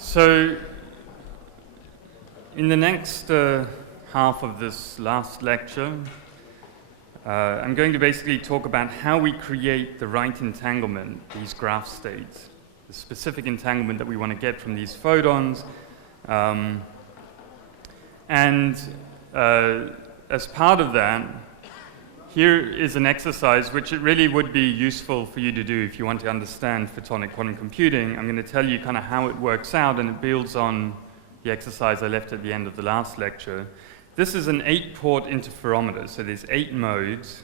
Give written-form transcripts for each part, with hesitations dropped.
So in the next half of this last lecture, I'm going to basically talk about how we create the right entanglement, these graph states, the specific entanglement that we want to get from these photons. As part of that, here is an exercise which it really would be useful for you to do if you want to understand photonic quantum computing. I'm going to tell you kind of how it works out, and it builds on the exercise I left at the end of the last lecture. This is an 8-port interferometer, so there's 8 modes.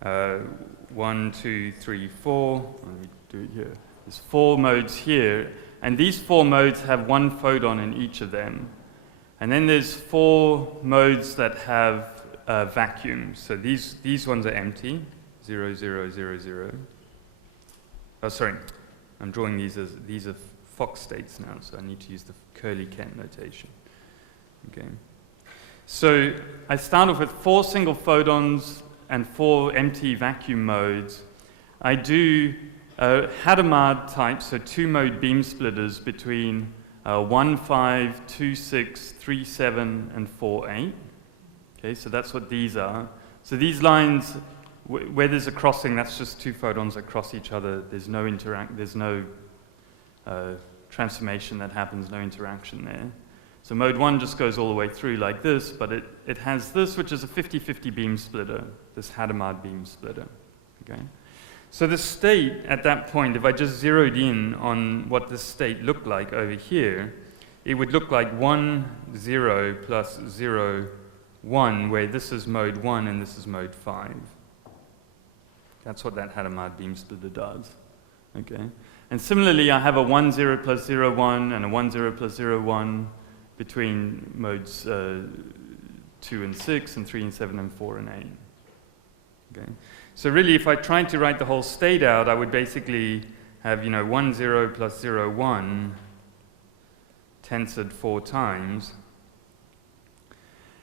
1, 2, 3, 4. Let me do it here. There's 4 modes here, and these 4 modes have 1 photon in each of them. And then there's 4 modes that have vacuum. So these ones are empty, 0, 0, 0, 0. Oh, sorry, I'm drawing these are Fock states now, so I need to use the curly Kent notation. Okay. So I start off with 4 single photons and 4 empty vacuum modes. I do Hadamard type, so 2-mode beam splitters between 1, 5, 2, 6, 3, 7, and 4, 8. Okay, so that's what these are. So these lines, where there's a crossing, that's just 2 photons that cross each other. There's no transformation that happens, no interaction there. So mode 1 just goes all the way through like this, but it has this, which is a 50-50 beam splitter, this Hadamard beam splitter. Okay? So the state at that point, if I just zeroed in on what this state looked like over here, it would look like 1, 0 plus 0, 1, where this is mode 1 and this is mode 5. That's what that Hadamard beam splitter does. Okay? And similarly, I have a 1, 0 plus 0, 1 and a 1, 0 plus 0, 1 between modes 2 and 6 and 3 and 7 and 4 and 8. Okay? So really, if I tried to write the whole state out, I would basically have, 1, 0 plus 0, 1 tensored 4 times.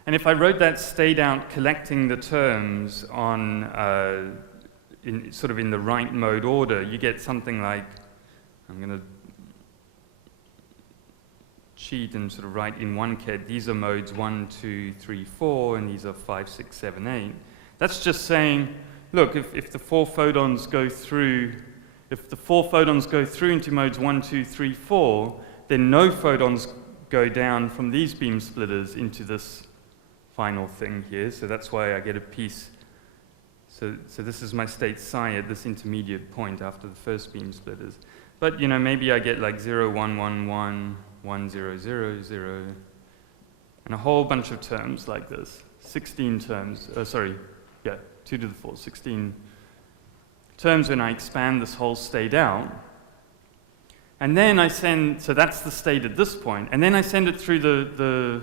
And if I wrote that state out collecting the terms on in the right mode order, you get something like, I'm going to cheat and sort of write in one ket, these are modes 1, 2, 3, 4, and these are 5, 6, 7, 8. That's just saying, look, if the 4 photons go through, into modes 1, 2, 3, 4, then no photons go down from these beam splitters into this final thing here. So that's why I get a piece. So this is my state psi at this intermediate point after the first beam splitters. But maybe I get like 0, 1, 1, 1, 1, 0, 0, 0, and a whole bunch of terms like this. 16 terms, 2 to the 4, 16 terms when I expand this whole state out. And then I send, so that's the state at this point, and then I send it through the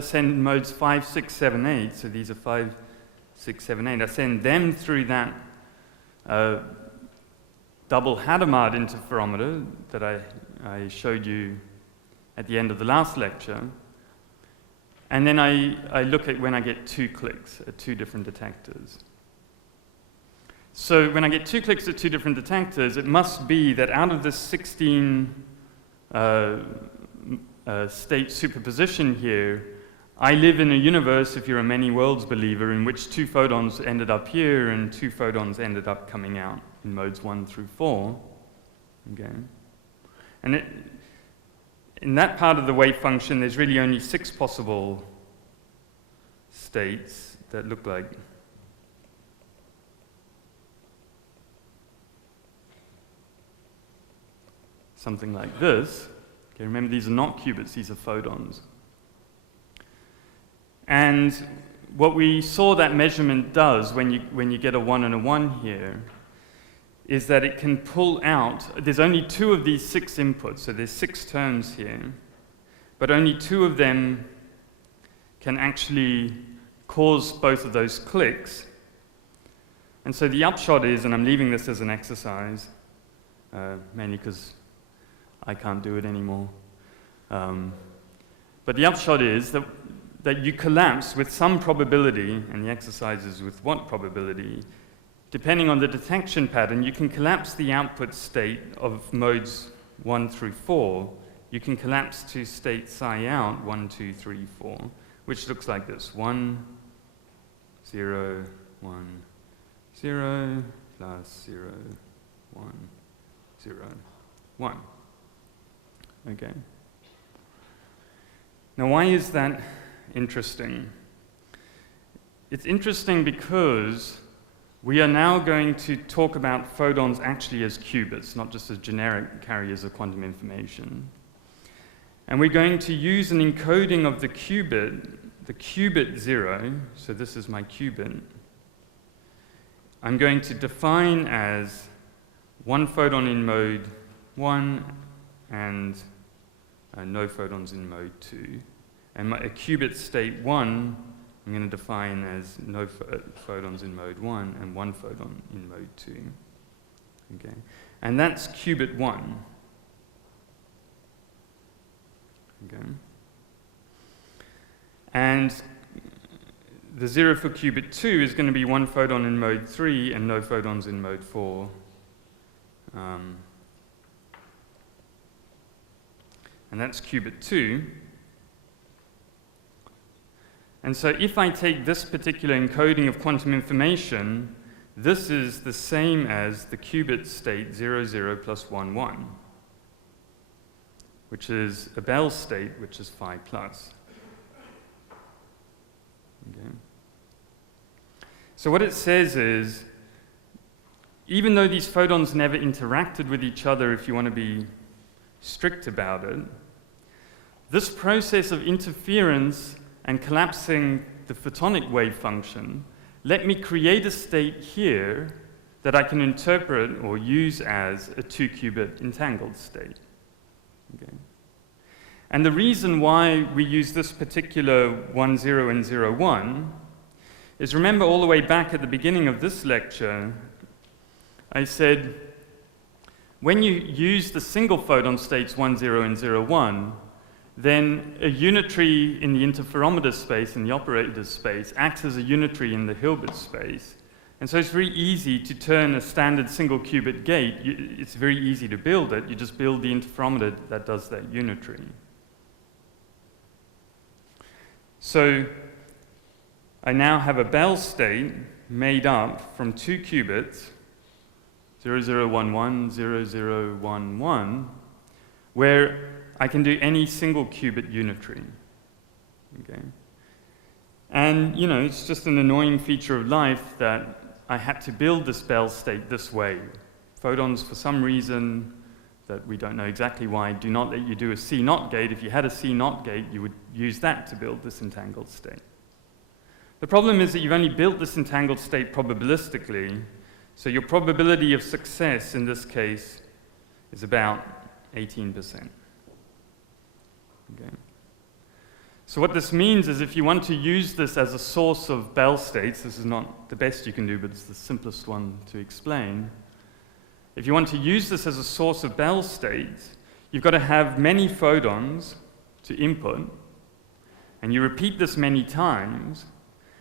send modes 5, 6, 7, 8, so these are 5, 6, 7, 8. I send them through that double Hadamard interferometer that I showed you at the end of the last lecture. And then I look at when I get 2 clicks at 2 different detectors. So when I get 2 clicks at 2 different detectors, it must be that out of this 16 state superposition here, I live in a universe, if you're a many worlds believer, in which 2 photons ended up here and 2 photons ended up coming out in modes 1 through 4. Okay? And in that part of the wave function, there's really only 6 possible states that look like something like this. Okay, remember, these are not qubits, these are photons. And what we saw that measurement does when you get a 1 and a 1 here is that it can pull out, there's only 2 of these 6 inputs, so there's 6 terms here, but only 2 of them can actually cause both of those clicks. And so the upshot is, and I'm leaving this as an exercise, mainly because I can't do it anymore, but the upshot is that you collapse with some probability, and the exercise is with what probability, depending on the detection pattern, you can collapse the output state of modes 1 through 4, you can collapse to state psi out 1, 2, 3, 4, which looks like this: 1, 0, 1, 0, plus 0, 1, 0, 1. Okay. Now, why is that interesting? It's interesting because we are now going to talk about photons actually as qubits, not just as generic carriers of quantum information. And we're going to use an encoding of the qubit 0, so this is my qubit. I'm going to define as one photon in mode 1 and no photons in mode 2. And a qubit state 1, I'm going to define as no photons in mode 1 and one photon in mode 2. Okay. And that's qubit 1. Okay. And the 0 for qubit 2 is going to be one photon in mode 3 and no photons in mode 4. And that's qubit 2. And so if I take this particular encoding of quantum information, this is the same as the qubit state 0, 0 plus 1, 1, which is a Bell state, which is phi plus. Okay. So what it says is, even though these photons never interacted with each other, if you want to be strict about it, this process of interference and collapsing the photonic wave function let me create a state here that I can interpret or use as a 2-qubit entangled state. Okay. And the reason why we use this particular 1, 0 and 0, 1 is, remember all the way back at the beginning of this lecture, I said when you use the single photon states 1, 0 and 0, 1, then a unitary in the interferometer space, in the operator space, acts as a unitary in the Hilbert space. And so it's very easy to turn a standard single qubit gate. It's very easy to build it. You just build the interferometer that does that unitary. So I now have a Bell state made up from 2 qubits, 0011, 0011, where I can do any single qubit unitary. Okay. And, you know, it's just an annoying feature of life that I had to build this Bell state this way. Photons, for some reason that we don't know exactly why, do not let you do a C0 gate. If you had a C0 gate, you would use that to build this entangled state. The problem is that you've only built this entangled state probabilistically, so your probability of success in this case is about 18%. Okay. So what this means is, if you want to use this as a source of Bell states, this is not the best you can do, but it's the simplest one to explain. If you want to use this as a source of Bell states, you've got to have many photons to input, and you repeat this many times,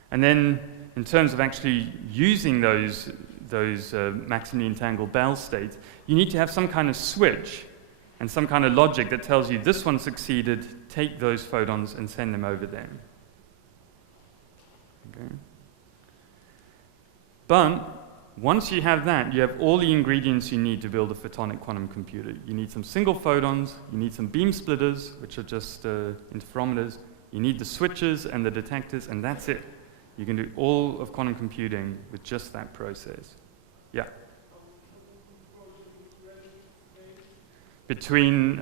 and then in terms of actually using those maximally entangled Bell states, you need to have some kind of switch and some kind of logic that tells you this one succeeded, take those photons and send them over there. Okay. But once you have that, you have all the ingredients you need to build a photonic quantum computer. You need some single photons, you need some beam splitters, which are just interferometers, you need the switches and the detectors, and that's it. You can do all of quantum computing with just that process. Yeah? Between,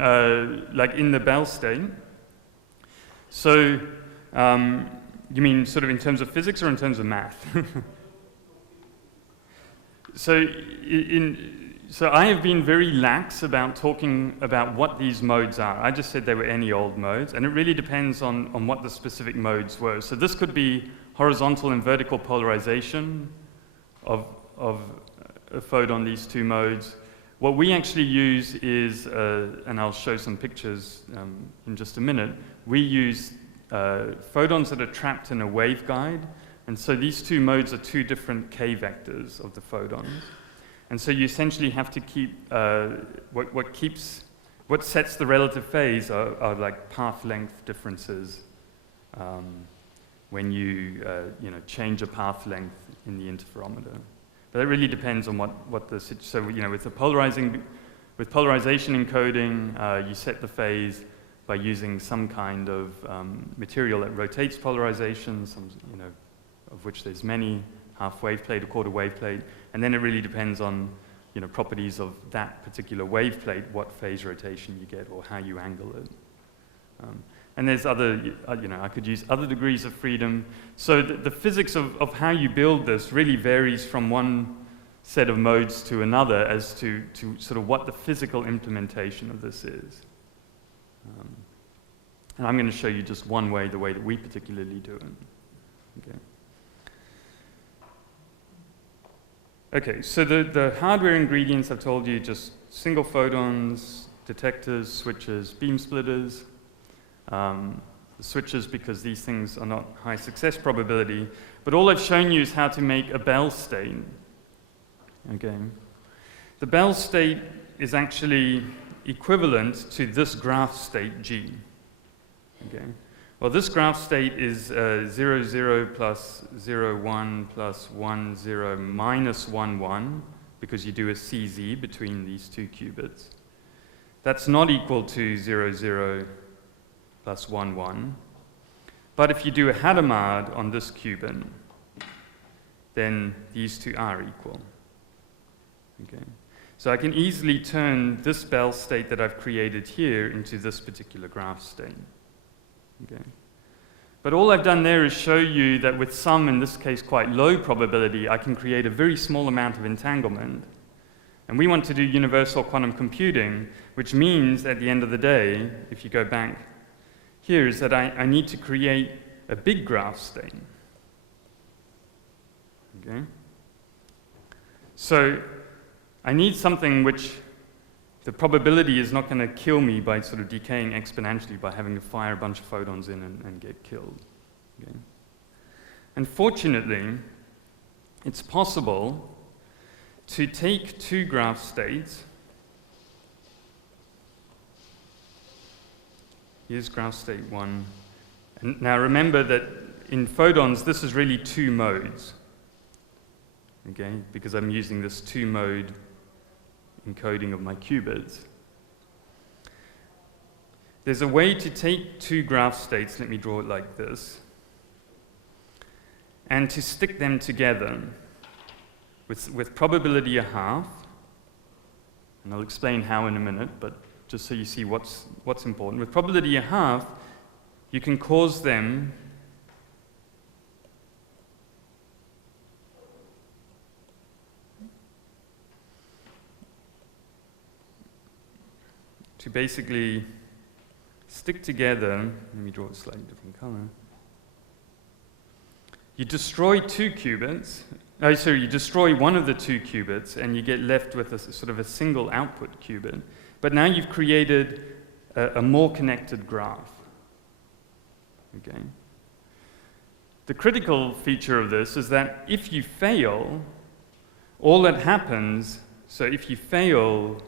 like in the Bell state. So, you mean sort of in terms of physics or in terms of math? So I have been very lax about talking about what these modes are. I just said they were any old modes, and it really depends on what the specific modes were. So this could be horizontal and vertical polarization of a photon, these two modes. What we actually use is, and I'll show some pictures in just a minute, we use photons that are trapped in a waveguide. And so these two modes are two different K vectors of the photons. And so you essentially have to keep, what keeps what sets the relative phase are like path length differences when you change a path length in the interferometer. But it really depends on what the so with polarization encoding, you set the phase by using some kind of material that rotates polarization, of which there's many, half wave plate, a quarter wave plate, and then it really depends on properties of that particular wave plate, what phase rotation you get or how you angle it. And there's other, I could use other degrees of freedom. So the physics of how you build this really varies from one set of modes to another as to sort of what the physical implementation of this is. And I'm going to show you just one way, the way that we particularly do it. Okay, so the hardware ingredients I've told you, just single photons, detectors, switches, beam splitters. The switches, because these things are not high success probability, but all I've shown you is how to make a Bell state. Okay. The Bell state is actually equivalent to this graph state G. Okay. Well, this graph state is 0, 0 plus 0, 1 plus 1, 0 minus 1, 1, because you do a CZ between these two qubits. That's not equal to 0, 0 plus 1, 1. But if you do a Hadamard on this qubit, then these two are equal. Okay. So I can easily turn this Bell state that I've created here into this particular graph state. Okay. But all I've done there is show you that with some, in this case, quite low probability, I can create a very small amount of entanglement. And we want to do universal quantum computing, which means at the end of the day, if you go back here, is that I need to create a big graph state. Okay? So I need something which the probability is not going to kill me by sort of decaying exponentially by having to fire a bunch of photons in and get killed. Okay? And fortunately, it's possible to take two graph states. Here's graph state 1. And now remember that in photons, this is really two modes. Okay? Because I'm using this two-mode encoding of my qubits. There's a way to take two graph states, let me draw it like this, and to stick them together with probability 1/2, and I'll explain how in a minute, but just so you see what's important. With probability 1/2, you can cause them to basically stick together. Let me draw a slightly different color. You destroy two qubits. You destroy one of the two qubits, and you get left with a sort of a single output qubit. But now you've created a more connected graph. Okay. The critical feature of this is that if you fail, all that happens. So if you fail,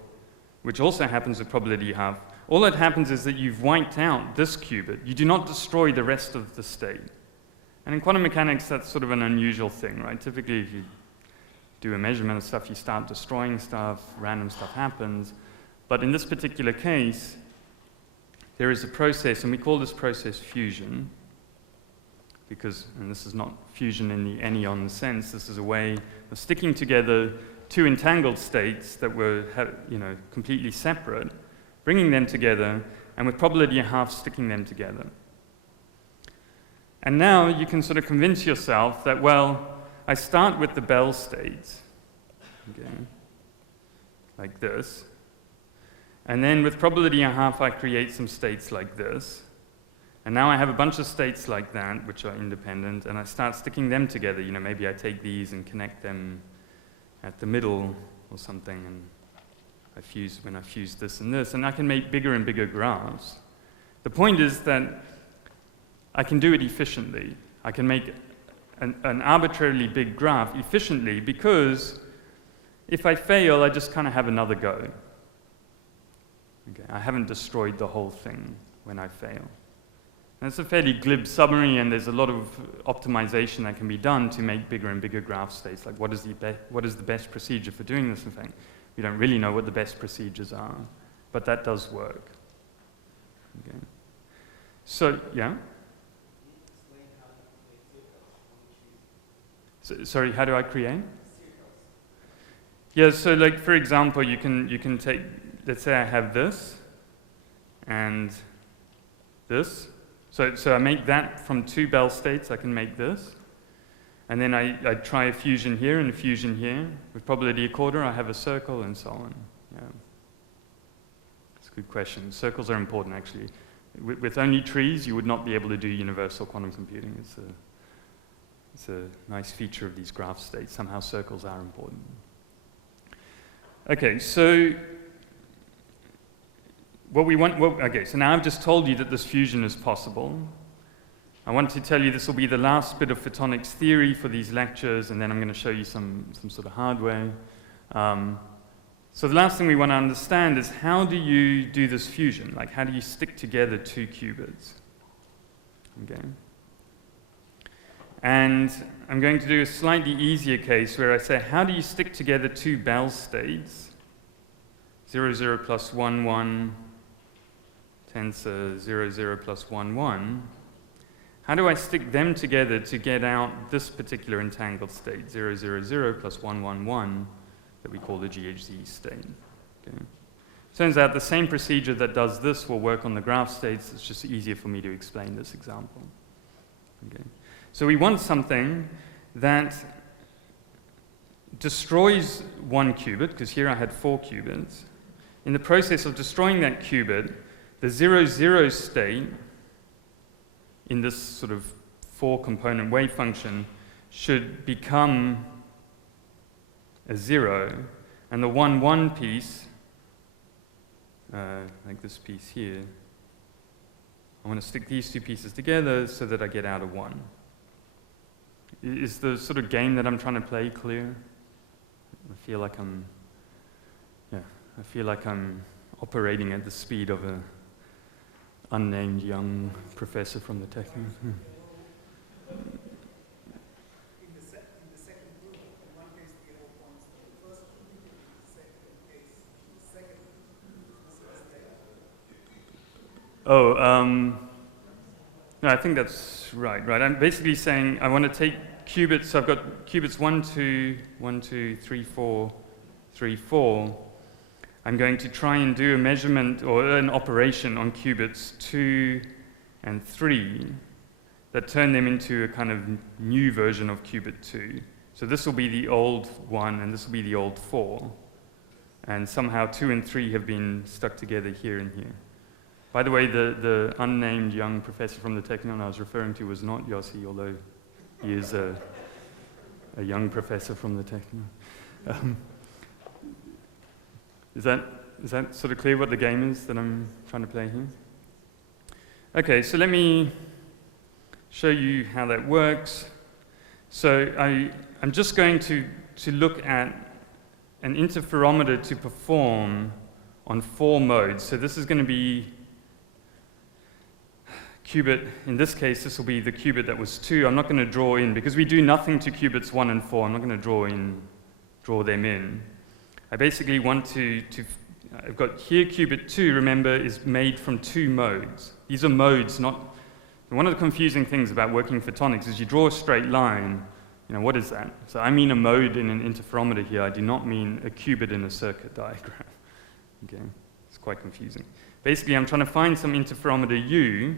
which also happens with probability 1/2, all that happens is that you've wiped out this qubit. You do not destroy the rest of the state. And in quantum mechanics, that's sort of an unusual thing, right? Typically, if you do a measurement of stuff, you start destroying stuff, random stuff happens. But in this particular case, there is a process, and we call this process fusion, because, and this is not fusion in the anyon sense, this is a way of sticking together two entangled states that were completely separate, bringing them together, and with probability 1/2 sticking them together. And now you can sort of convince yourself that, well, I start with the Bell states, okay, like this, and then with probability 1/2 I create some states like this, and now I have a bunch of states like that, which are independent, and I start sticking them together. Maybe I take these and connect them at the middle or something, and when I fuse this and this, and I can make bigger and bigger graphs. The point is that I can do it efficiently. I can make an arbitrarily big graph efficiently, because if I fail, I just kind of have another go. Okay. Okay, I haven't destroyed the whole thing when I fail. And it's a fairly glib summary, and there's a lot of optimization that can be done to make bigger and bigger graph states. Like, what is the best procedure for doing this? In fact, we don't really know what the best procedures are, but that does work. Okay. So, yeah? Sorry, how do I create? Yeah, so like, for example, you can take, let's say I have this and this. So I make that from 2 Bell states, I can make this. And then I try a fusion here and a fusion here. With probability a quarter, I have a circle and so on. Yeah. That's a good question. Circles are important, actually. With only trees, you would not be able to do universal quantum computing. It's a nice feature of these graph states. Somehow circles are important. Okay, so so now I've just told you that this fusion is possible. I want to tell you this will be the last bit of photonics theory for these lectures, and then I'm going to show you some sort of hardware. So the last thing we want to understand is, how do you do this fusion? Like, how do you stick together 2 qubits? Okay. And I'm going to do a slightly easier case where I say, how do you stick together 2 Bell states? 0, 0 plus 1, 1, tensor 0, 0 plus 1, 1. How do I stick them together to get out this particular entangled state, 0, 0, 0 plus 1, 1, 1, that we call the GHZ state? Okay. Turns out the same procedure that does this will work on the graph states. It's just easier for me to explain this example. Okay. So we want something that destroys 1 qubit, because here I had 4 qubits. In the process of destroying that qubit, the 0, 0 state in this sort of 4-component wave function should become a 0, and the 1, 1 piece, like this piece here, I want to stick these 2 pieces together so that I get out a 1. Is the sort of game that I'm trying to play clear? I feel like I'm operating at the speed of an unnamed young professor from the Technion. In the second group, in one case the error points to the first group, in the second case the second group. No, I think that's right. I'm basically saying I want to take qubits. So I've got qubits 1, 2, 1, 2, 3, 4, 3, 4. I'm going to try and do a measurement or an operation on qubits 2 and 3 that turn them into a kind of new version of qubit 2. So this will be the old 1 and this will be the old 4. And somehow 2 and 3 have been stuck together here and here. By the way, the unnamed young professor from the Technion I was referring to was not Yossi, although he is a young professor from the Technion. Is that sort of clear what the game is that I'm trying to play here? Okay, so let me show you how that works. So I'm just going to look at an interferometer to perform on 4 modes. So this is going to be qubit, in this case, this will be the qubit that was 2. I'm not going to draw in, because we do nothing to qubits 1 and 4. I'm not going to draw them in. I basically want I've got here qubit 2, remember, is made from 2 modes. These are modes, not, one of the confusing things about working photonics is you draw a straight line, what is that? So I mean a mode in an interferometer here, I do not mean a qubit in a circuit diagram. Okay, it's quite confusing. Basically, I'm trying to find some interferometer U,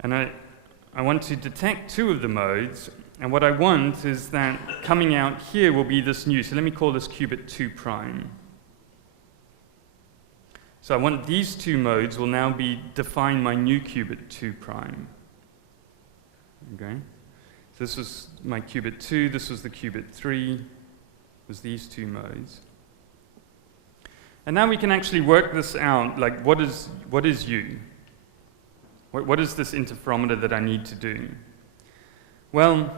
and I want to detect 2 of the modes, and what I want is that coming out here will be this new, so let me call this qubit 2 prime. So I want these 2 modes will now define my new qubit 2 prime. Okay? So this was my qubit 2, this was the qubit 3, was these 2 modes. And now we can actually work this out, like what is U? What is this interferometer that I need to do? Well,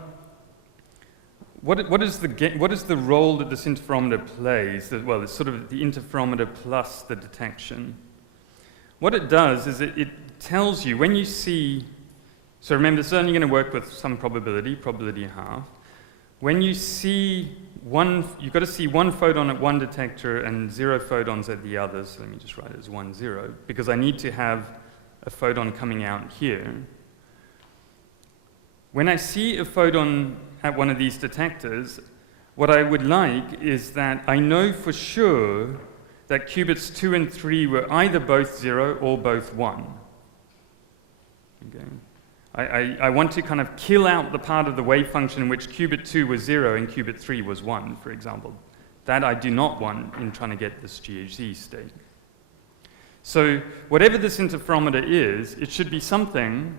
what is the role that this interferometer plays? Well, it's sort of the interferometer plus the detection. What it does is it tells you when you see, so remember this is only going to work with some probability 1/2. When you see you've got to see one photon at one detector and 0 photons at the other, so let me just write it as 1, 0, because I need to have a photon coming out here. When I see a photon at one of these detectors, what I would like is that I know for sure that qubits 2 and 3 were either both 0 or both 1. Okay. I want to kind of kill out the part of the wave function in which qubit 2 was 0 and qubit 3 was 1, for example. That I do not want in trying to get this GHZ state. So whatever this interferometer is, it should be something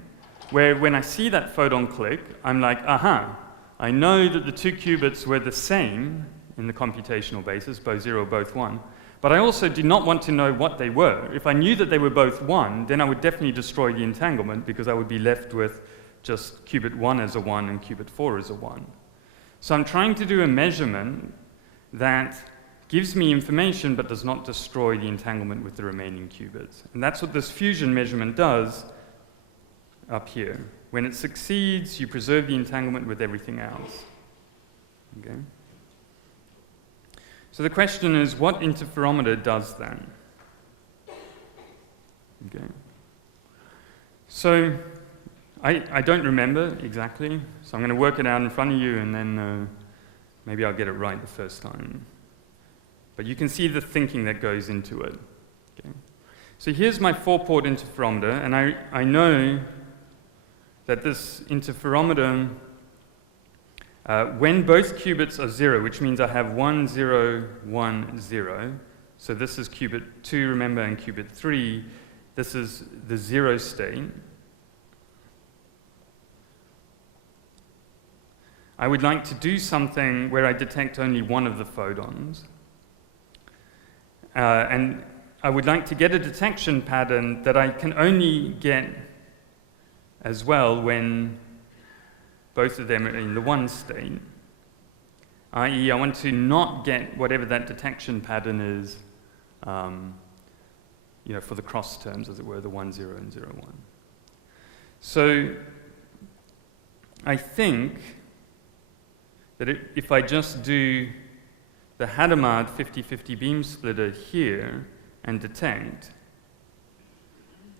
where when I see that photon click, I'm like, aha, I know that the 2 qubits were the same in the computational basis, both 0, both 1. But I also do not want to know what they were. If I knew that they were both 1, then I would definitely destroy the entanglement because I would be left with just qubit 1 as a 1 and qubit 4 as a 1. So I'm trying to do a measurement that gives me information but does not destroy the entanglement with the remaining qubits. And that's what this fusion measurement does up here. When it succeeds, you preserve the entanglement with everything else. Okay? So the question is, what interferometer does that? Okay. So I don't remember exactly, so I'm going to work it out in front of you and then maybe I'll get it right the first time. But you can see the thinking that goes into it. Okay. So here's my 4-port interferometer, and I know that this interferometer, when both qubits are 0, which means I have 1, 0, 1, 0, so this is qubit 2, remember, and qubit 3, this is the 0 state. I would like to do something where I detect only one of the photons. And I would like to get a detection pattern that I can only get as well when both of them are in the 1 state, i.e. I want to not get whatever that detection pattern is, for the cross terms, as it were, the 1, 0, and 0, 1. So I think that if I just do the Hadamard 50-50 beam splitter here and detect,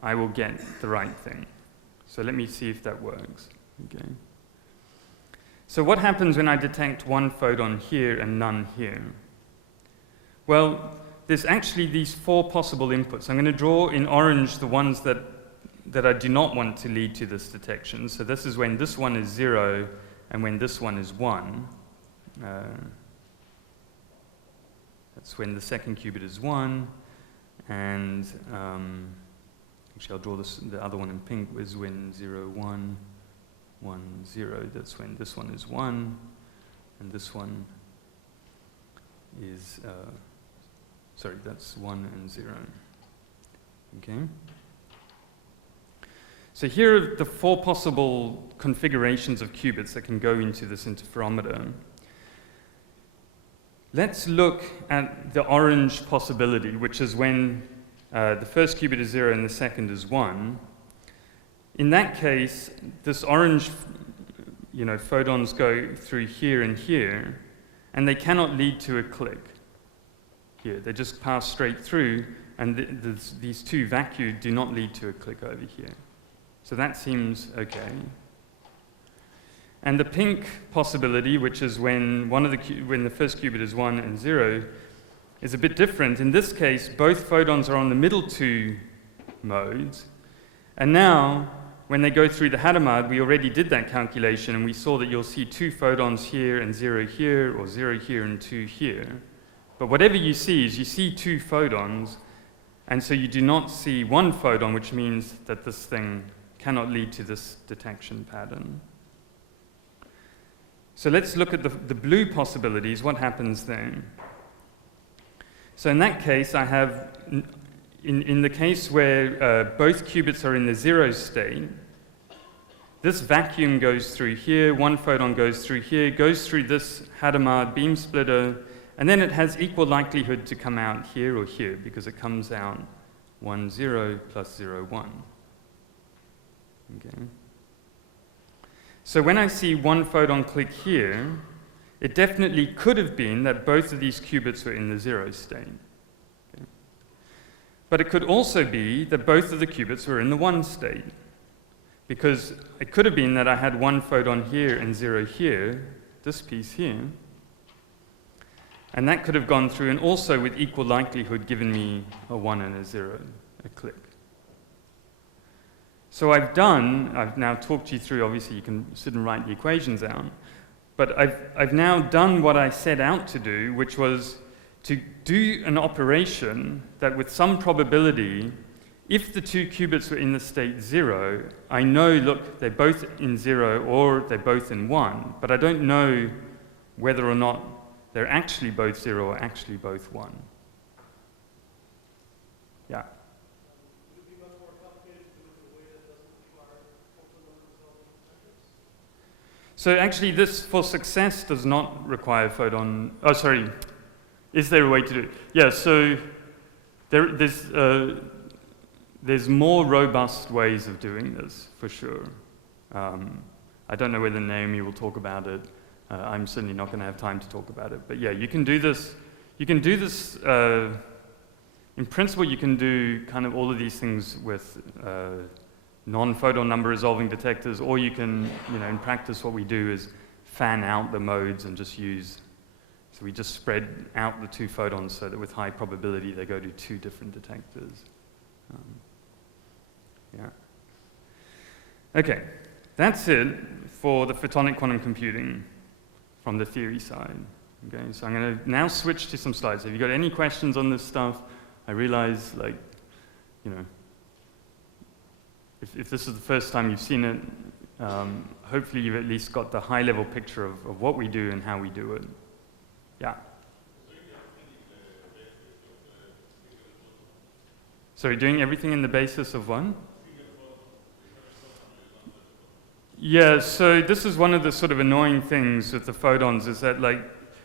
I will get the right thing. So let me see if that works. Okay. So what happens when I detect one photon here and none here? Well, there's actually these 4 possible inputs. I'm going to draw in orange the ones that I do not want to lead to this detection. So this is when this one is 0 and when this one is 1. That's when the second qubit is 1. And actually, I'll draw the other one in pink, is when 0, 1, 1, 0. That's when this one is 1, and this one is, that's 1 and 0. Okay? So here are the 4 possible configurations of qubits that can go into this interferometer. Let's look at the orange possibility, which is when the first qubit is 0 and the second is 1. In that case, this orange, photons go through here and here, and they cannot lead to a click here. They just pass straight through, and these 2 vacui do not lead to a click over here. So that seems okay. And the pink possibility, which is when when the first qubit is 1 and 0, is a bit different. In this case, both photons are on the middle 2 modes, and now, when they go through the Hadamard, we already did that calculation, and we saw that you'll see 2 photons here and 0 here, or 0 here and 2 here. But whatever you see is you see 2 photons, and so you do not see 1 photon, which means that this thing cannot lead to this detection pattern. So let's look at the blue possibilities. What happens then? So in that case, I have, in the case where both qubits are in the 0 state, this vacuum goes through here, one photon goes through here, goes through this Hadamard beam splitter, and then it has equal likelihood to come out here or here because it comes out 1, 0 plus 0, 1. Okay. So when I see one photon click here, it definitely could have been that both of these qubits were in the 0 state. Okay. But it could also be that both of the qubits were in the 1 state. Because it could have been that I had one photon here and 0 here, this piece here, and that could have gone through and also with equal likelihood given me a 1 and a 0, a click. So I've now talked you through, obviously you can sit and write the equations out, but I've now done what I set out to do, which was to do an operation that with some probability, if the two qubits were in the state 0, I know, look, they're both in 0 or they're both in 1, but I don't know whether or not they're actually both 0 or actually both 1. Yeah? Would it be much more complicated to do it in a way that doesn't require photon resolving detectors? So actually this, for success, does not require photon, oh sorry, is there a way to do it? Yeah, so there's more robust ways of doing this, for sure. I don't know whether Naomi will talk about it. I'm certainly not going to have time to talk about it. But yeah, you can do this. You can do this, in principle, you can do kind of all of these things with non-photon number resolving detectors, or you can, in practice what we do is fan out the modes and just use, so we just spread out the two photons so that with high probability they go to two different detectors. Yeah. Okay, that's it for the photonic quantum computing from the theory side. Okay, so I'm going to now switch to some slides. Have you got any questions on this stuff? I realize, if this is the first time you've seen it, hopefully you've at least got the high-level picture of what we do and how we do it. Yeah. So you're doing everything in the basis of one? Yeah, so this is one of the sort of annoying things with the photons is that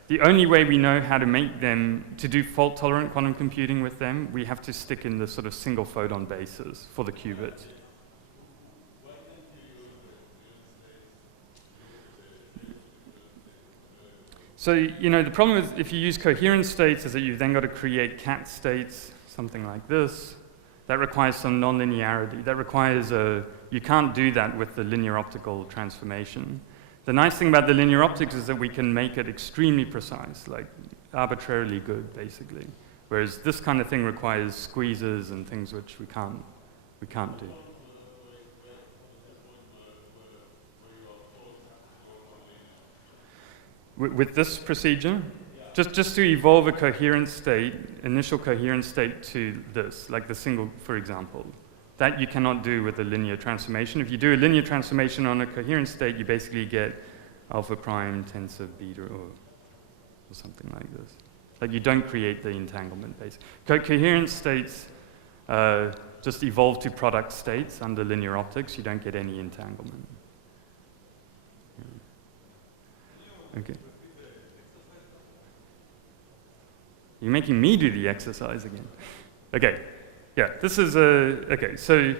the only way we know how to make them, to do fault-tolerant quantum computing with them, we have to stick in the sort of single photon basis for the qubit. So, the problem with if you use coherent states is that you've then got to create cat states, something like this. That requires some nonlinearity. That requires you can't do that with the linear optical transformation. The nice thing about the linear optics is that we can make it extremely precise, like arbitrarily good, basically. Whereas this kind of thing requires squeezes and things which we can't do. With this procedure? Just to evolve a coherent state, initial coherent state to this, like the single, for example. That you cannot do with a linear transformation. If you do a linear transformation on a coherent state, you basically get alpha prime tensor beta or something like this. Like you don't create the entanglement base. Coherent states just evolve to product states under linear optics. You don't get any entanglement. Yeah. Okay. You're making me do the exercise again. Okay, yeah, this is okay, so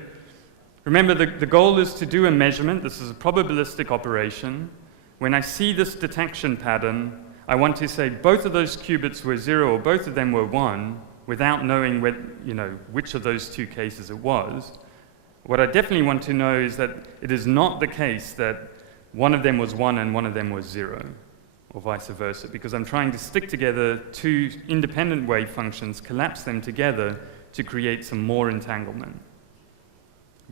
remember the goal is to do a measurement. This is a probabilistic operation. When I see this detection pattern, I want to say both of those qubits were 0 or both of them were 1 without knowing which of those two cases it was. What I definitely want to know is that it is not the case that one of them was 1 and one of them was 0. Or vice versa, because I'm trying to stick together two independent wave functions, collapse them together to create some more entanglement.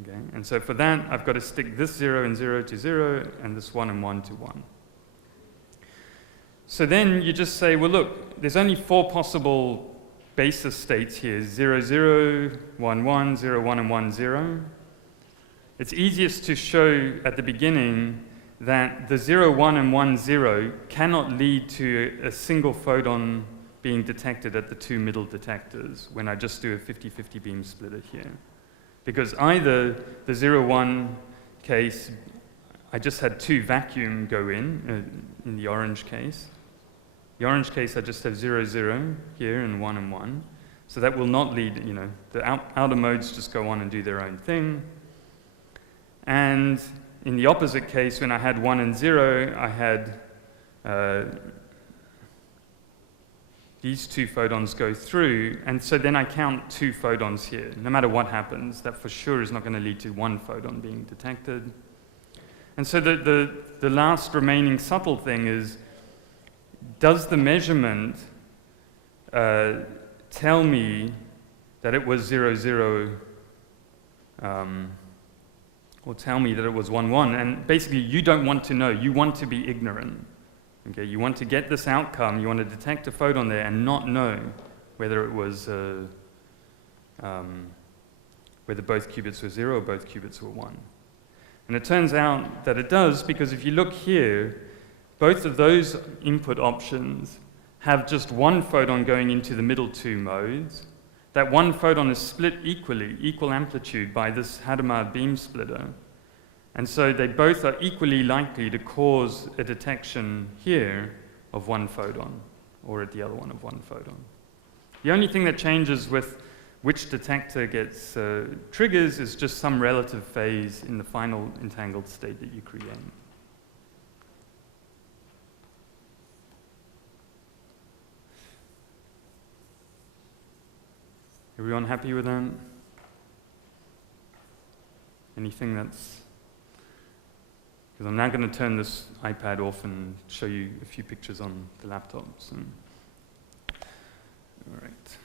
Okay? And so for that, I've got to stick this 0 and 0 to 0, and this 1 and 1 to 1. So then you just say, well, look, there's only 4 possible basis states here, 0, 0, 1, 1, 0, 1, and 1, 0. It's easiest to show at the beginning that the 0, 1, and 1, 0 cannot lead to a single photon being detected at the two middle detectors when I just do a 50-50 beam splitter here. Because either the 0, 1 case I just had 2 vacuum go in the orange case. The orange case, I just have 0, 0 here and 1 and 1. So that will not lead, the outer modes just go on and do their own thing. And in the opposite case, when I had 1 and 0, I had these 2 photons go through, and so then I count 2 photons here. No matter what happens, that for sure is not going to lead to 1 photon being detected. And so the last remaining subtle thing is, does the measurement tell me that it was 0, 0, or tell me that it was 1, 1? And basically, you don't want to know. You want to be ignorant. Okay, you want to get this outcome. You want to detect a photon there and not know whether it was whether both qubits were 0 or both qubits were 1. And it turns out that it does, because if you look here, both of those input options have just 1 photon going into the middle 2 modes. That 1 photon is split equally, equal amplitude, by this Hadamard beam splitter. And so they both are equally likely to cause a detection here of 1 photon, or at the other one of 1 photon. The only thing that changes with which detector gets triggers is just some relative phase in the final entangled state that you create. Everyone happy with that? Anything that's... Because I'm now going to turn this iPad off and show you a few pictures on the laptops. All right.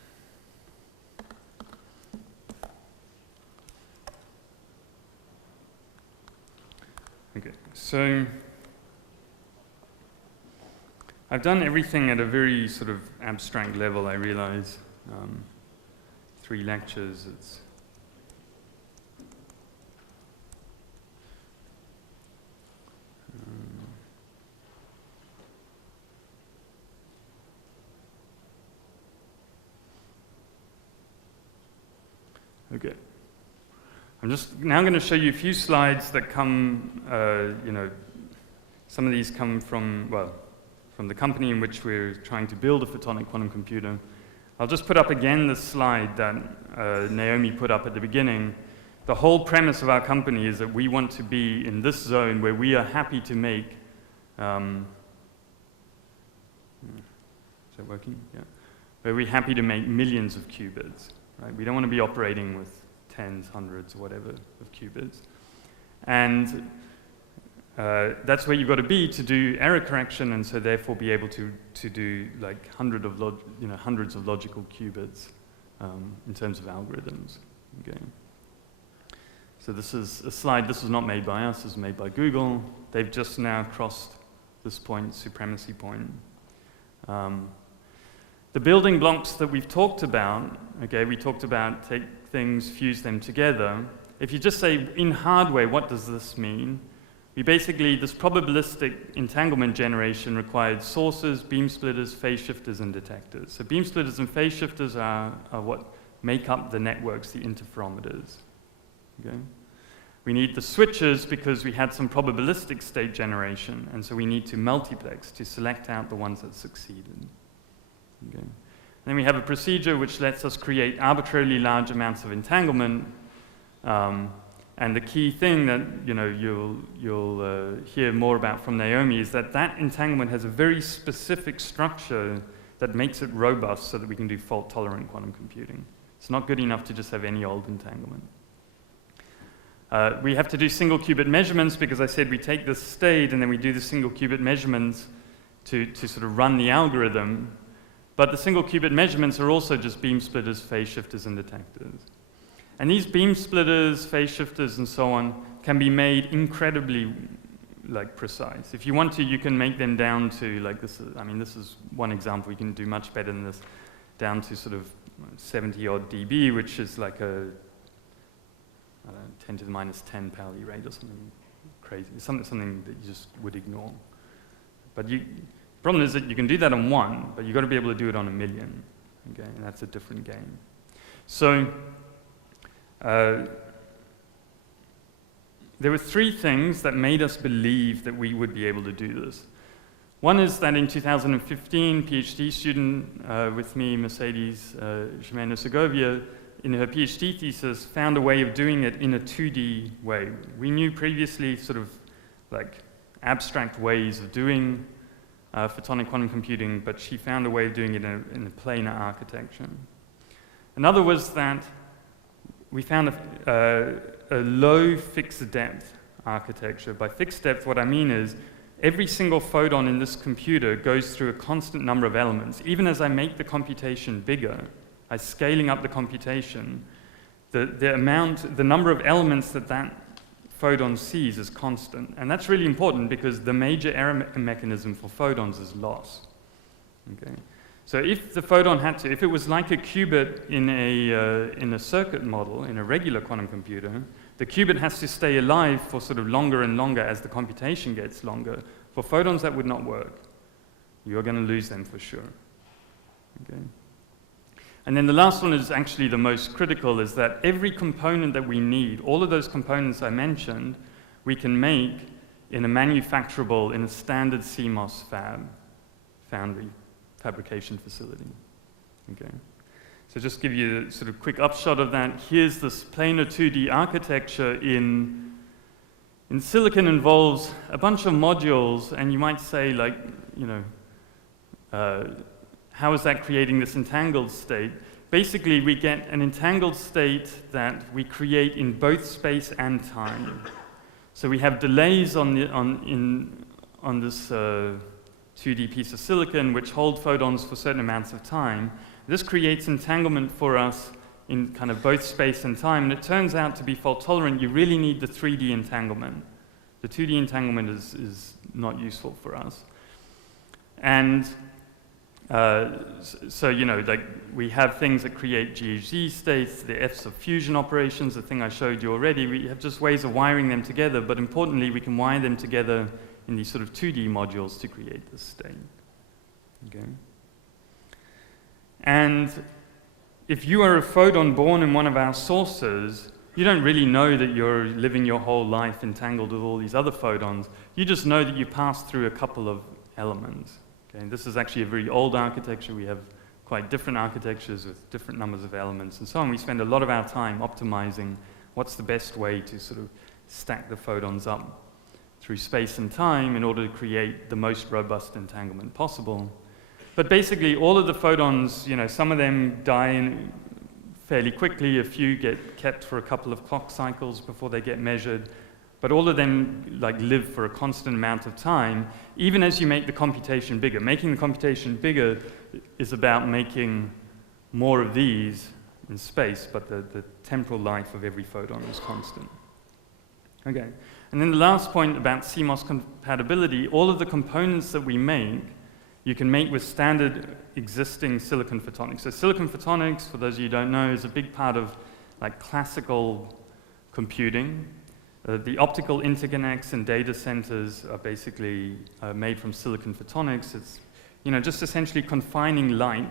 Okay, so I've done everything at a very sort of abstract level, I realize. 3 lectures, it's... Okay. I'm just now going to show you a few slides that come, some of these come from, from the company in which we're trying to build a photonic quantum computer. I'll just put up again the slide that Naomi put up at the beginning. The whole premise of our company is that we want to be in this zone where we are happy to make, is that working? Yeah. Where we're happy to make millions of qubits. Right? We don't want to be operating with tens, hundreds, or whatever of qubits. And that's where you've got to be to do error correction, and so therefore be able to do like hundreds of logical qubits in terms of algorithms. Okay. So this is a slide. This was not made by us. This was made by Google. They've just now crossed this point, supremacy point. The building blocks that we've talked about, okay, we talked about take things, fuse them together. If you just say, in hardware, what does this mean? We basically, this probabilistic entanglement generation required sources, beam splitters, phase shifters, and detectors. So beam splitters and phase shifters are what make up the networks, the interferometers. Okay? We need the switches because we had some probabilistic state generation, and so we need to multiplex to select out the ones that succeeded. Okay. And then we have a procedure which lets us create arbitrarily large amounts of entanglement. And the key thing that you'll hear more about from Naomi is that that entanglement has a very specific structure that makes it robust so that we can do fault-tolerant quantum computing. It's not good enough to just have any old entanglement. We have to do single qubit measurements because I said we take this state and then we do the single qubit measurements to sort of run the algorithm. But the single qubit measurements are also just beam splitters, phase shifters, and detectors. And these beam splitters, phase shifters, and so on can be made incredibly precise. If you want to, you can make them down to this is one example. You can do much better than this, down to sort of 70 odd dB, which is like a 10 to the minus 10 Pauli rate or something crazy. Something that you just would ignore. But the problem is that you can do that on one, but you've got to be able to do it on a million. Okay, and that's a different game. So there were three things that made us believe that we would be able to do this. One is that in 2015, PhD student with me, Mercedes Jimenez-Segovia, in her PhD thesis, found a way of doing it in a 2D way. We knew previously sort of like abstract ways of doing photonic quantum computing, but she found a way of doing it in a planar architecture. Another was that we found a low fixed depth architecture. By fixed depth, what I mean is every single photon in this computer goes through a constant number of elements. Even as I make the computation bigger, by scaling up the computation, the number of elements that photon sees is constant. And that's really important because the major error mechanism for photons is loss. Okay? So if the photon if it was like a qubit in a circuit model, in a regular quantum computer, the qubit has to stay alive for sort of longer and longer as the computation gets longer. For photons, that would not work. You're going to lose them for sure. Okay? And then the last one is actually the most critical, is that every component that we need, all of those components I mentioned, we can make in a standard Cmos foundry fabrication facility. Okay. So just give you a sort of quick upshot of that. Here's this planar 2D architecture in silicon involves a bunch of modules, and you might say, like, you know, how is that creating this entangled state? Basically, we get an entangled state that we create in both space and time. So we have delays on this 2D piece of silicon which hold photons for certain amounts of time. This creates entanglement for us in kind of both space and time, and it turns out to be fault tolerant. You really need the 3D entanglement. The 2D entanglement is not useful for us. And so, you know, like we have things that create GHZ states, the Fs of fusion operations, the thing I showed you already. We have just ways of wiring them together, but importantly, we can wire them together in these sort of 2D modules to create this state. Okay? And if you are a photon born in one of our sources, you don't really know that you're living your whole life entangled with all these other photons. You just know that you pass through a couple of elements. Okay? This is actually a very old architecture. We have quite different architectures with different numbers of elements and so on. We spend a lot of our time optimizing what's the best way to sort of stack the photons up through space and time in order to create the most robust entanglement possible. But basically, all of the photons, you know, some of them die fairly quickly. A few get kept for a couple of clock cycles before they get measured. But all of them like live for a constant amount of time, even as you make the computation bigger. Making the computation bigger is about making more of these in space, but the temporal life of every photon is constant. Okay. And then the last point about Cmos compatibility, all of the components that we make, you can make with standard existing silicon photonics. So silicon photonics, for those of you who don't know, is a big part of like classical computing. The optical interconnects in data centers are basically made from silicon photonics. It's, you know, just essentially confining light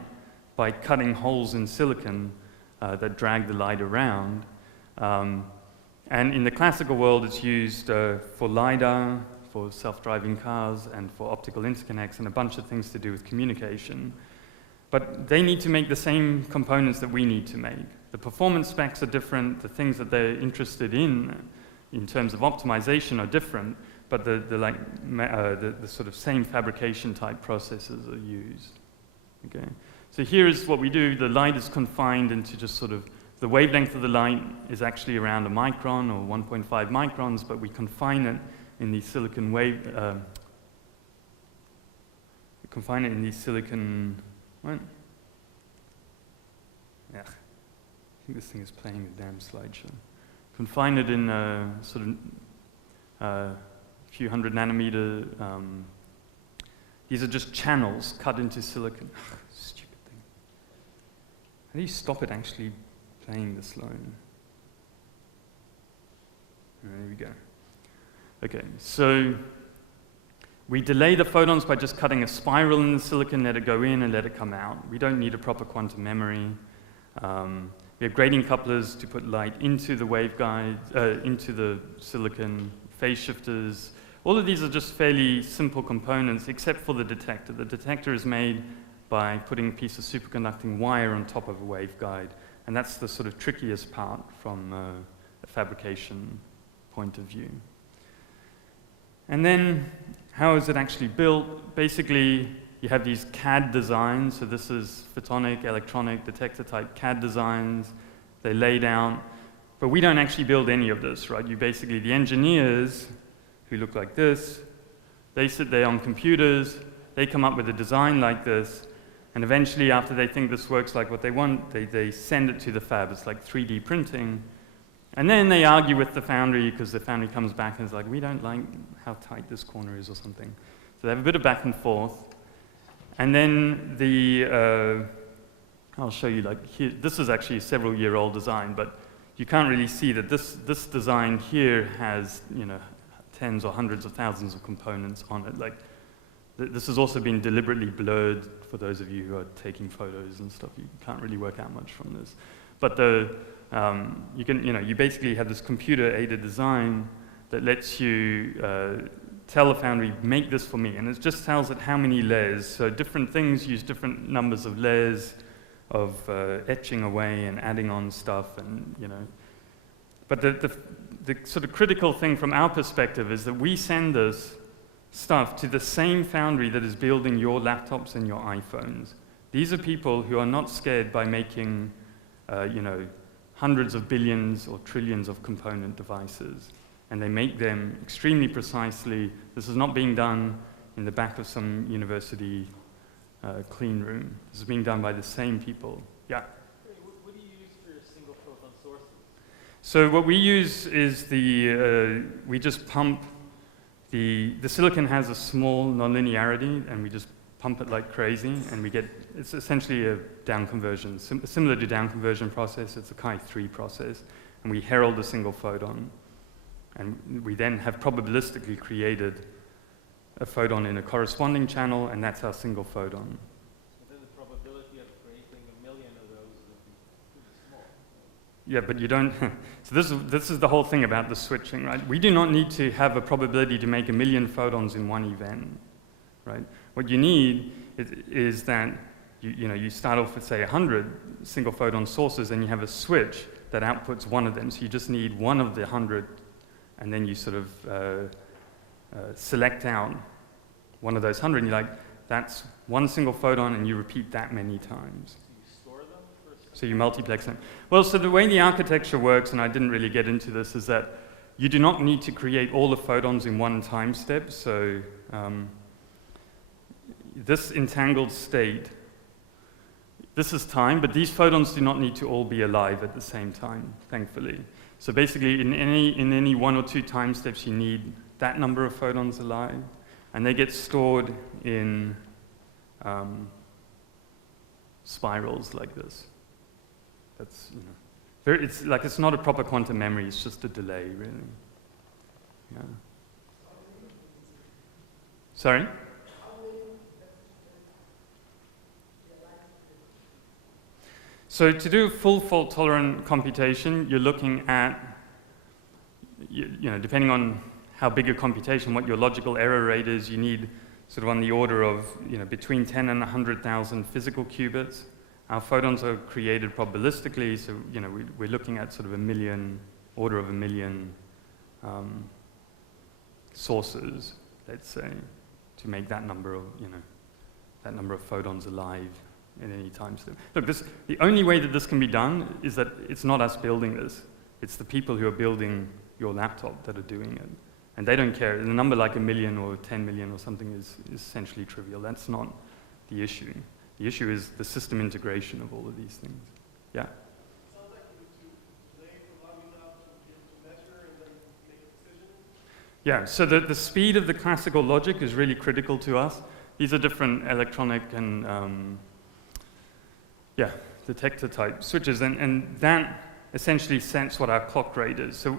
by cutting holes in silicon that drag the light around. And in the classical world, it's used for LiDAR, for self-driving cars, and for optical interconnects, and a bunch of things to do with communication. But they need to make the same components that we need to make. The performance specs are different, the things that they're interested in terms of optimization are different, but the sort of same fabrication type processes are used. Okay? So here is what we do. The light is confined into just sort of, the wavelength of the light is actually around a micron or 1.5 microns, but we confine it in these silicon confine it in these silicon, what? Yeah, I think this thing is playing a damn slideshow. Confine it in a sort of a few hundred nanometer, these are just channels cut into silicon. Stupid thing. How do you stop it actually playing this line? There we go. Okay, so we delay the photons by just cutting a spiral in the silicon, let it go in and let it come out. We don't need a proper quantum memory. We We have grading couplers to put light into the waveguide, into the silicon, phase shifters. All of these are just fairly simple components, except for the detector. The detector is made by putting a piece of superconducting wire on top of a waveguide, and that's the sort of trickiest part from a fabrication point of view. And then, how is it actually built? Basically, you have these CAD designs. So this is photonic, electronic, detector type CAD designs. They laid out, but we don't actually build any of this, right? You basically, the engineers who look like this, they sit there on computers, they come up with a design like this, and eventually, after they think this works like what they want, they send it to the fab. It's like 3D printing. And then they argue with the foundry, because the foundry comes back and is like, we don't like how tight this corner is or something. So they have a bit of back and forth. And then I'll show you, like, here, this is actually a several-year-old design, but you can't really see that this design here has, tens or hundreds of thousands of components on it. Like, this has also been deliberately blurred for those of you who are taking photos and stuff. You can't really work out much from this. But you basically have this computer-aided design that lets you tell a foundry, make this for me, and it just tells it how many layers. So different things use different numbers of layers of etching away and adding on stuff, and But the sort of critical thing from our perspective is that we send this stuff to the same foundry that is building your laptops and your iPhones. These are people who are not scared by making, hundreds of billions or trillions of component devices, and they make them extremely precisely. This is not being done in the back of some university clean room. This is being done by the same people. Yeah? What do you use for your single photon sources? So what we use is we just pump the silicon has a small nonlinearity, and we just pump it like crazy, and we get, it's essentially a down conversion, similar to down conversion process. It's a Chi-3 process, and we herald a single photon. And we then have probabilistically created a photon in a corresponding channel, and that's our single photon. So then the probability of creating 1 million of those would be pretty small. Yeah, but you don't. So this is the whole thing about the switching, right? We do not need to have a probability to make 1 million photons in one event, right? What you need is that you start off with, say, 100 single photon sources, and you have a switch that outputs one of them. So you just need one of the 100, and then you sort of select out one of those 100, and you're like, that's one single photon, and you repeat that many times. So you multiplex them. Well, so the way the architecture works, and I didn't really get into this, is that you do not need to create all the photons in one time step. So this entangled state, this is time, but these photons do not need to all be alive at the same time, thankfully. So basically, in any 1 or 2 time steps, you need that number of photons alive, and they get stored in spirals like this. That's, it's not a proper quantum memory, it's just a delay, really. Yeah. Sorry? So to do full fault-tolerant computation, you're looking at, depending on how big a computation, what your logical error rate is, you need sort of on the order of, between 10 and 100,000 physical qubits. Our photons are created probabilistically, so we're looking at sort of order of a million sources, let's say, to make that number of photons alive in any time step. Look, the only way that this can be done is that it's not us building this. It's the people who are building your laptop that are doing it. And they don't care. A number like 1 million or 10 million or something is essentially trivial. That's not the issue. The issue is the system integration of all of these things. Yeah? Sounds like you need to delay for long enough to be able to measure and then make a decision. Yeah, so the speed of the classical logic is really critical to us. These are different electronic and detector type switches, and that essentially sets what our clock rate is. So,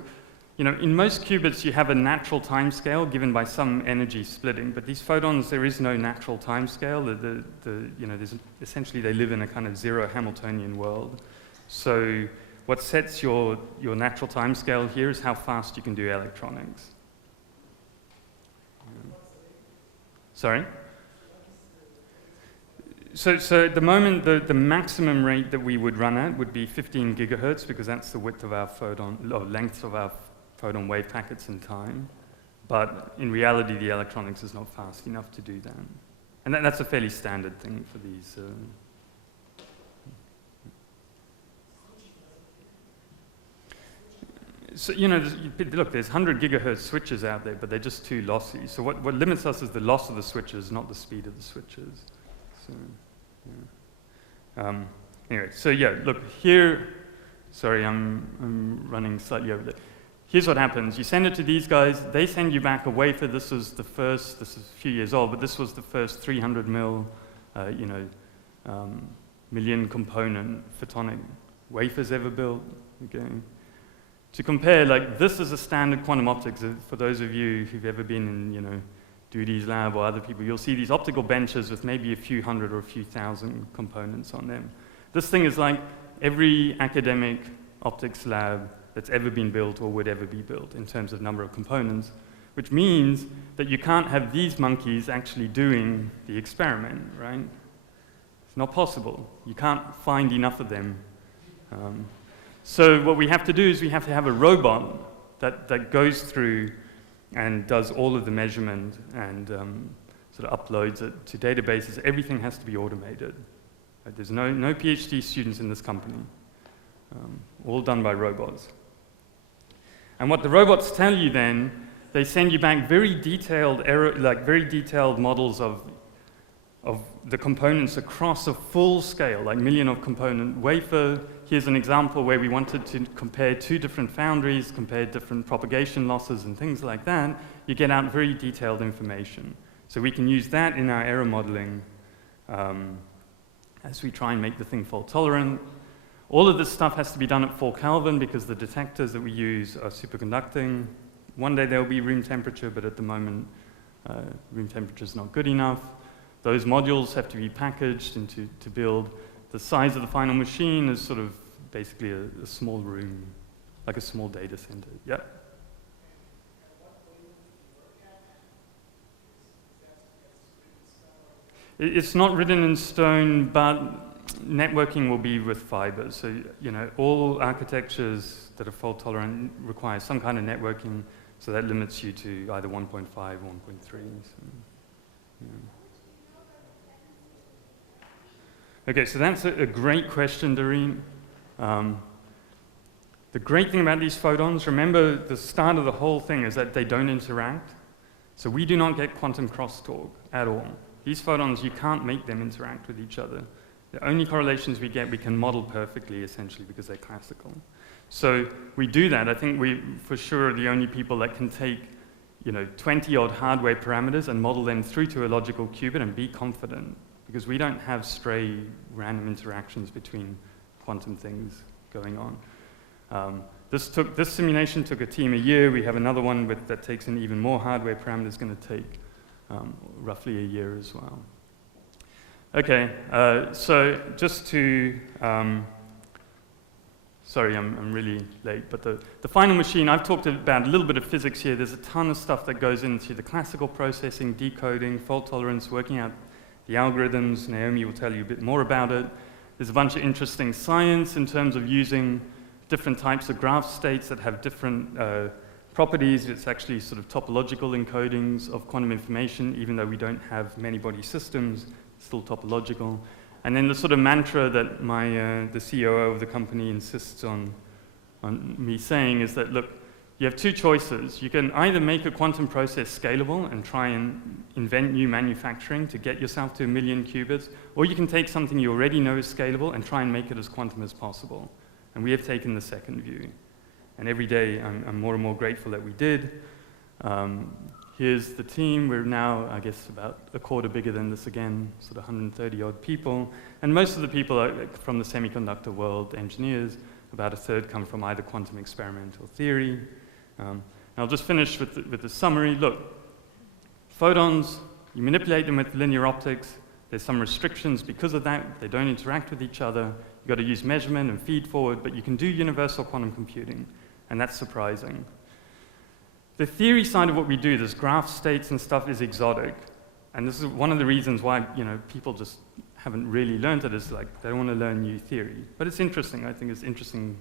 in most qubits you have a natural time scale given by some energy splitting, but these photons, there is no natural time scale. Essentially they live in a kind of zero Hamiltonian world. So what sets your natural timescale here is how fast you can do electronics. Sorry? So at the moment, the maximum rate that we would run at would be 15 gigahertz, because that's the width of our photon, or length of our photon wave packets in time. But in reality, the electronics is not fast enough to do that. And that's a fairly standard thing for these. So, you know, look, there's 100 gigahertz switches out there, but they're just too lossy. So what limits us is the loss of the switches, not the speed of the switches. So, yeah. Anyway, so yeah, look, here, sorry, I'm running slightly over there. Here's what happens. You send it to these guys, they send you back a wafer. This is the first, this is a few years old, but this was the first 300 mil, million component photonic wafers ever built, okay? To compare, like, this is a standard quantum optics. For those of you who've ever been in, Duty's lab or other people, you'll see these optical benches with maybe a few hundred or a few thousand components on them. This thing is like every academic optics lab that's ever been built or would ever be built in terms of number of components, which means that you can't have these monkeys actually doing the experiment, right? It's not possible. You can't find enough of them. So what we have to do is we have to have a robot that goes through and does all of the measurement and sort of uploads it to databases. Everything has to be automated. Right? There's no PhD students in this company. All done by robots. And what the robots tell you then, they send you back very detailed very detailed models of the components across a full scale, like million of component wafer. Here's an example where we wanted to compare two different foundries, compare different propagation losses and things like that. You get out very detailed information. So we can use that in our error modeling as we try and make the thing fault tolerant. All of this stuff has to be done at 4 Kelvin because the detectors that we use are superconducting. One day they'll be room temperature, but at the moment, room temperature is not good enough. Those modules have to be packaged to build. The size of the final machine is sort of basically a small room, like a small data center. Yeah. It's not written in stone, but networking will be with fiber. So, all architectures that are fault tolerant require some kind of networking, so that limits you to either 1.5 or 1.3. So, yeah. Okay, so that's a great question, Doreen. The great thing about these photons, remember the start of the whole thing is that they don't interact. So we do not get quantum crosstalk at all. These photons, you can't make them interact with each other. The only correlations we get, we can model perfectly, essentially, because they're classical. So we do that. I think we, for sure, are the only people that can take 20-odd hardware parameters and model them through to a logical qubit and be confident. Because we don't have stray random interactions between quantum things going on. This simulation took a team a year. We have another one that takes in even more hardware parameters, going to take roughly a year as well. Okay, so just to, sorry, I'm really late, but the final machine, I've talked about a little bit of physics here. There's a ton of stuff that goes into the classical processing, decoding, fault tolerance, working out the algorithms. Naomi will tell you a bit more about it. There's a bunch of interesting science in terms of using different types of graph states that have different properties. It's actually sort of topological encodings of quantum information, even though we don't have many-body systems, it's still topological. And then the sort of mantra that the COO of the company insists on me saying is that, look, you have two choices. You can either make a quantum process scalable and try and invent new manufacturing to get yourself to 1 million qubits, or you can take something you already know is scalable and try and make it as quantum as possible. And we have taken the second view. And every day I'm more and more grateful that we did. Here's the team. We're now, I guess, about a quarter bigger than this again, sort of 130-odd people. And most of the people are from the semiconductor world, engineers. About a third come from either quantum experimental theory. I'll just finish with the summary. Look, photons, you manipulate them with linear optics. There's some restrictions because of that. They don't interact with each other. You've got to use measurement and feed forward, but you can do universal quantum computing, and that's surprising. The theory side of what we do, this graph states and stuff, is exotic. And this is one of the reasons why, people just haven't really learned it, is like they don't want to learn new theory. But it's interesting. I think it's interesting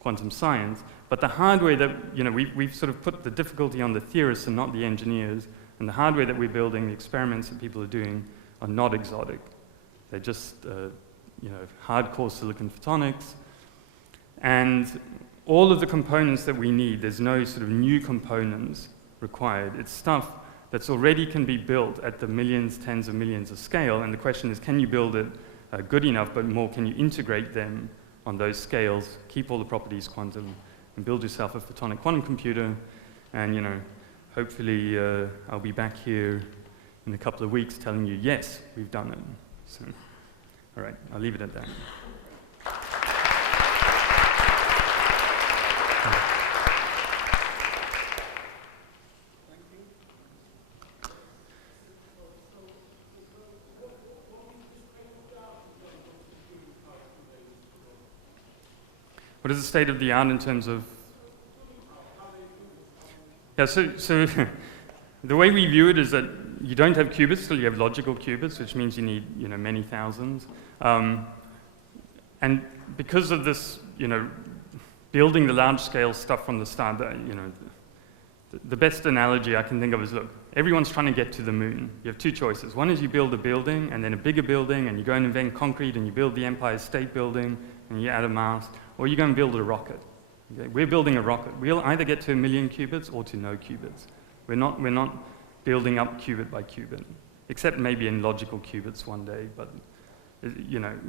quantum science. But the hardware that, we've sort of put the difficulty on the theorists and not the engineers. And the hardware that we're building, the experiments that people are doing, are not exotic. They're just, hardcore silicon photonics. And all of the components that we need, there's no sort of new components required. It's stuff that's already can be built at the millions, tens of millions of scale. And the question is, can you build it good enough, but more, can you integrate them on those scales, keep all the properties quantum, and build yourself a photonic quantum computer? And, hopefully I'll be back here in a couple of weeks telling you, yes, we've done it. So, all right, I'll leave it at that. What is the state of the art in terms of? Yeah, so the way we view it is that you don't have qubits till you have logical qubits, which means you need many thousands. And because of this, building the large-scale stuff from the start, the best analogy I can think of is, look, everyone's trying to get to the moon. You have two choices. One is you build a building, and then a bigger building, and you go and invent concrete, and you build the Empire State Building, and you add a mast, or you go and build a rocket. Okay? We're building a rocket. We'll either get to 1 million qubits or to no qubits. We're not building up qubit by qubit, except maybe in logical qubits one day, but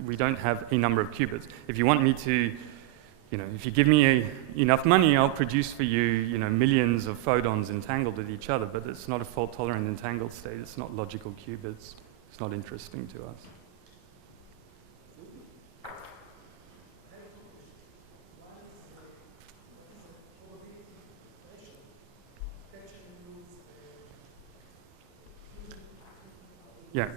we don't have a number of qubits. If you want me to, if you give me enough money, I'll produce for you, millions of photons entangled with each other, but it's not a fault-tolerant entangled state. It's not logical qubits. It's not interesting to us. Yeah.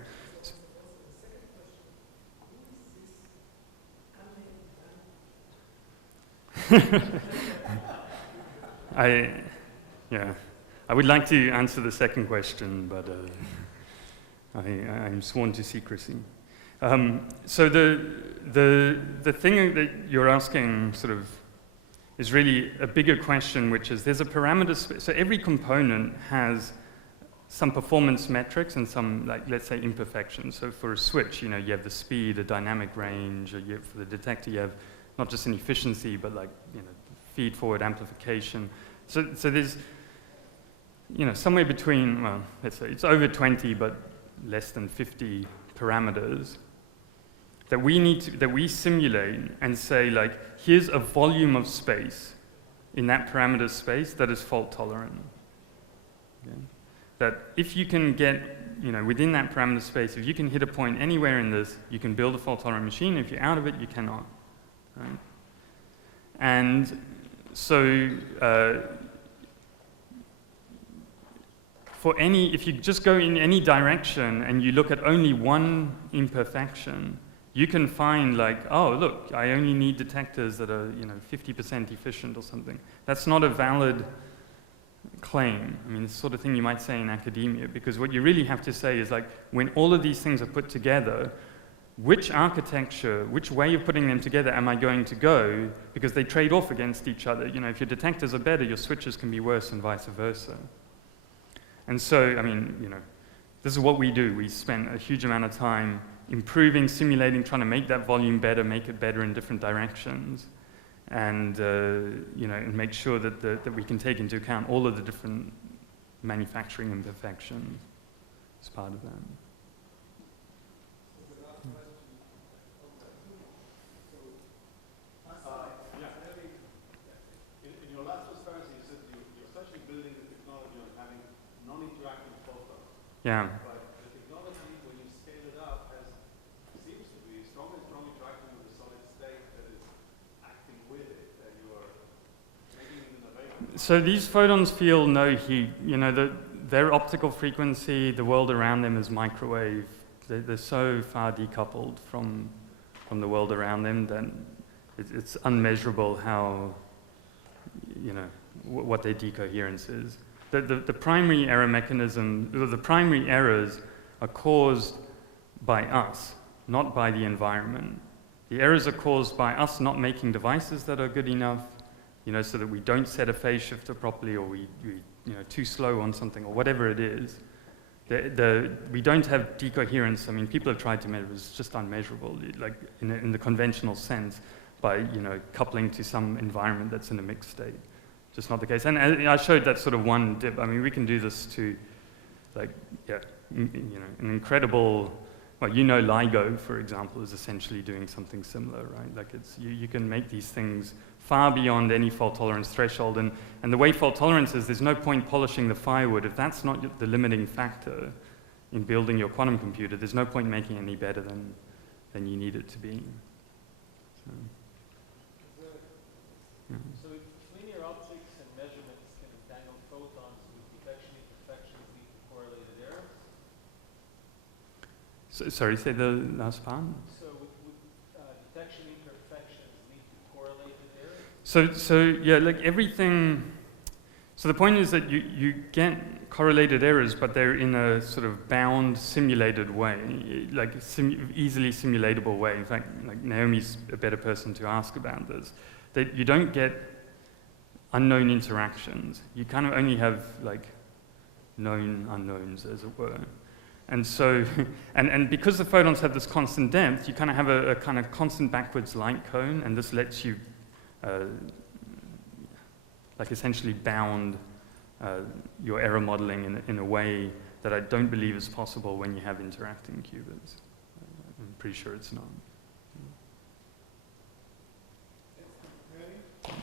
I would like to answer the second question, but I'm sworn to secrecy. So the thing that you're asking sort of is really a bigger question, which is there's a parameter space. So every component has some performance metrics and some, let's say, imperfections. So for a switch, you have the speed, a dynamic range, or for the detector, you have not just an efficiency, but feed-forward amplification. So there's, somewhere between, well, let's say it's over 20, but less than 50 parameters that we simulate and say, here's a volume of space in that parameter space that is fault-tolerant. Okay? That if you can get, within that parameter space, if you can hit a point anywhere in this, you can build a fault-tolerant machine. If you're out of it, you cannot. Right? And so, if you just go in any direction and you look at only one imperfection, you can find oh, look, I only need detectors that are, 50% efficient or something. That's not a valid claim. I mean, it's the sort of thing you might say in academia, because what you really have to say is when all of these things are put together, which architecture, which way of putting them together am I going to go? Because they trade off against each other. If your detectors are better, your switches can be worse and vice versa. And so, I mean, this is what we do. We spend a huge amount of time improving, simulating, trying to make that volume better, make it better in different directions. And and make sure that we can take into account all of the different manufacturing imperfections as part of that. In your last transparency, you said you're essentially building the technology on having non-interacting photons. Yeah. But the technology, when you scale it up, seems to be strong interacting with the solid state that is acting with it, and you are making it innovative. So these photons feel no heat. Their optical frequency, the world around them is microwave They're so far decoupled from the world around them that it's unmeasurable how, what their decoherence is. The primary error mechanism, or the primary errors are caused by us, not by the environment. The errors are caused by us not making devices that are good enough, so that we don't set a phase shifter properly, or we too slow on something, or whatever it is. We don't have decoherence. I mean, people have tried to measure it. It's just unmeasurable, like in the conventional sense, by coupling to some environment that's in a mixed state. Just not the case. And I showed that sort of one dip. I mean, we can do this to, an incredible. Well, LIGO, for example, is essentially doing something similar, right? Like you can make these things far beyond any fault tolerance threshold, and the way fault tolerance is, there's no point polishing the firewood. If that's not the limiting factor in building your quantum computer, there's no point making it any better than you need it to be. So, So if linear optics and measurements can entangle photons with detection imperfections lead to correlated errors? sorry, say the last part? So would detection imperfections lead to correlated errors? So yeah, like everything. So the point is that you get correlated errors, but they're in a sort of bound, simulated way, like easily simulatable way. In fact, like Naomi's a better person to ask about this. That you don't get unknown interactions. You kind of only have like known unknowns, as it were. And so, and because the photons have this constant depth, you kind of have a kind of constant backwards light cone, and this lets you like essentially bound your error modeling in a way that I don't believe is possible when you have interacting qubits. I'm pretty sure it's not. Ready?